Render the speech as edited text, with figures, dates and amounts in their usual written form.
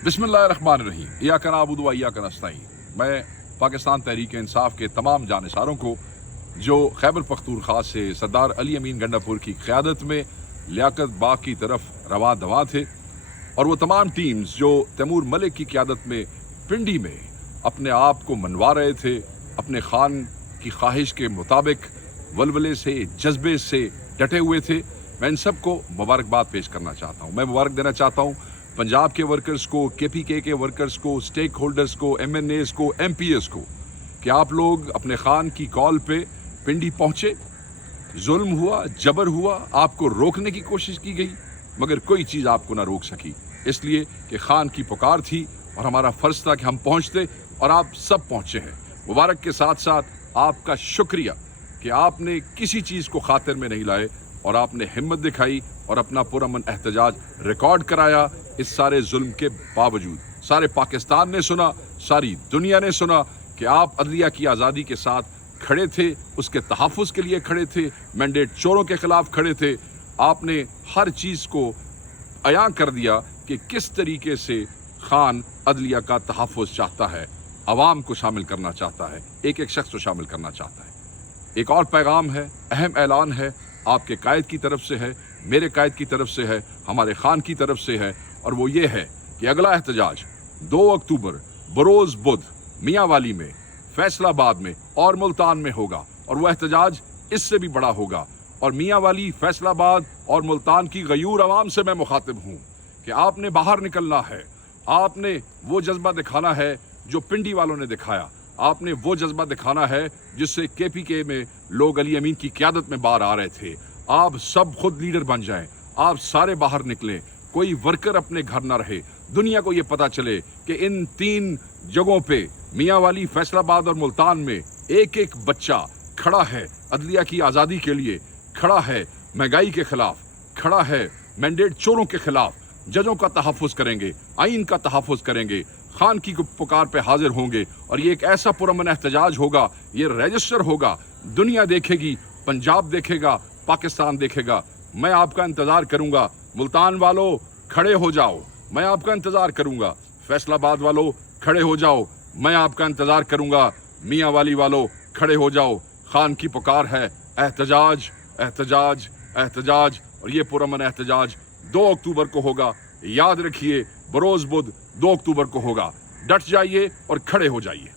बिस्मिल्लाहिर्रहमानिर्रहीम, इय्याका नअबुदु व इय्याका नस्तईन। मैं पाकिस्तान तहरीक इंसाफ के तमाम जानिसारों को जो खैबर पख्तूनख्वा से सरदार अली अमीन गंडापुर की क़यादत में लियाकत बाग की तरफ रवां दवां थे, और वो तमाम टीम्स जो तैमूर मलिक की क़यादत में पिंडी में अपने आप को मनवा रहे थे, अपने खान की ख्वाहिश के मुताबिक वलवले से जज्बे से डटे हुए थे, मैं इन सबको मुबारकबाद पेश करना चाहता हूँ। मैं मुबारक देना चाहता हूँ पंजाब के वर्कर्स को, KPK के वर्कर्स को, स्टेक होल्डर्स को, MNAs को, MPs को, कि आप लोग अपने खान की कॉल पे पिंडी पहुंचे। जुल्म हुआ, जबर हुआ, आपको रोकने की कोशिश की गई, मगर कोई चीज़ आपको ना रोक सकी, इसलिए कि खान की पुकार थी और हमारा फ़र्ज़ था कि हम पहुंचते, और आप सब पहुंचे हैं। मुबारक के साथ साथ आपका शुक्रिया कि आपने किसी चीज़ को खातिर में नहीं लाए और आपने हिम्मत दिखाई और अपना पुरअमन एहतजाज रिकॉर्ड कराया। इस सारे जुल्म के बावजूद सारे पाकिस्तान ने सुना, सारी दुनिया ने सुना कि आप अदलिया की आज़ादी के साथ खड़े थे, उसके तहफ़्फ़ुज़ के लिए खड़े थे, मैंडेट चोरों के ख़िलाफ़ खड़े थे। आपने हर चीज़ को अयां कर दिया कि किस तरीके से खान अदलिया का तहफ़्फ़ुज़ चाहता है, अवाम को शामिल करना चाहता है, एक एक शख्स को शामिल करना चाहता है। एक और पैगाम है, अहम ऐलान है, आपके कायद की तरफ से है, मेरे कायद की तरफ से है, हमारे खान की तरफ से है, और वो ये है कि अगला एहतजाज 2 अक्टूबर बरोज़ बुध मियांवाली में, फैसलाबाद में और मुल्तान में होगा, और वह एहतजाज इससे भी बड़ा होगा। और मियांवाली, फैसलाबाद और मुल्तान की गयूर आवाम से मैं मुखातिब हूँ कि आपने बाहर निकलना है, आपने वो जज्बा दिखाना है जो पिंडी वालों ने दिखाया, आपने वो जज्बा दिखाना है जिससे KPK में लोग अली अमीन की क़यादत में बाहर आ रहे थे। आप सब खुद लीडर बन जाएं, आप सारे बाहर निकलें, कोई वर्कर अपने घर ना रहे, दुनिया को ये पता चले कि इन 3 जगहों पे मियांवाली, फैसलाबाद और मुल्तान में एक एक बच्चा खड़ा है अदलिया की आज़ादी के लिए, खड़ा है महंगाई के खिलाफ, खड़ा है मैंडेट चोरों के खिलाफ। जजों का तहफ़्फ़ुज़ करेंगे, आइन का तहफ़्फ़ुज़ करेंगे, खान की पुकार पे हाजिर होंगे, और ये एक ऐसा पुरअमन एहतजाज होगा, ये रजिस्टर होगा, दुनिया देखेगी, पंजाब देखेगा, पाकिस्तान देखेगा। मैं आपका इंतज़ार करूंगा। मुल्तान वालों खड़े हो जाओ, मैं आपका इंतज़ार करूंगा। फैसलाबाद वालों खड़े हो जाओ, मैं आपका इंतज़ार करूंगा। मियांवाली वालों खड़े हो जाओ, खान की पुकार है, एहतजाज एहतजाज एहतजाज, और ये पुरअमन एहतजाज 2 अक्टूबर को होगा। याद रखिए, बरोज़ बुध 2 अक्टूबर को होगा। डट जाइए और खड़े हो जाइए।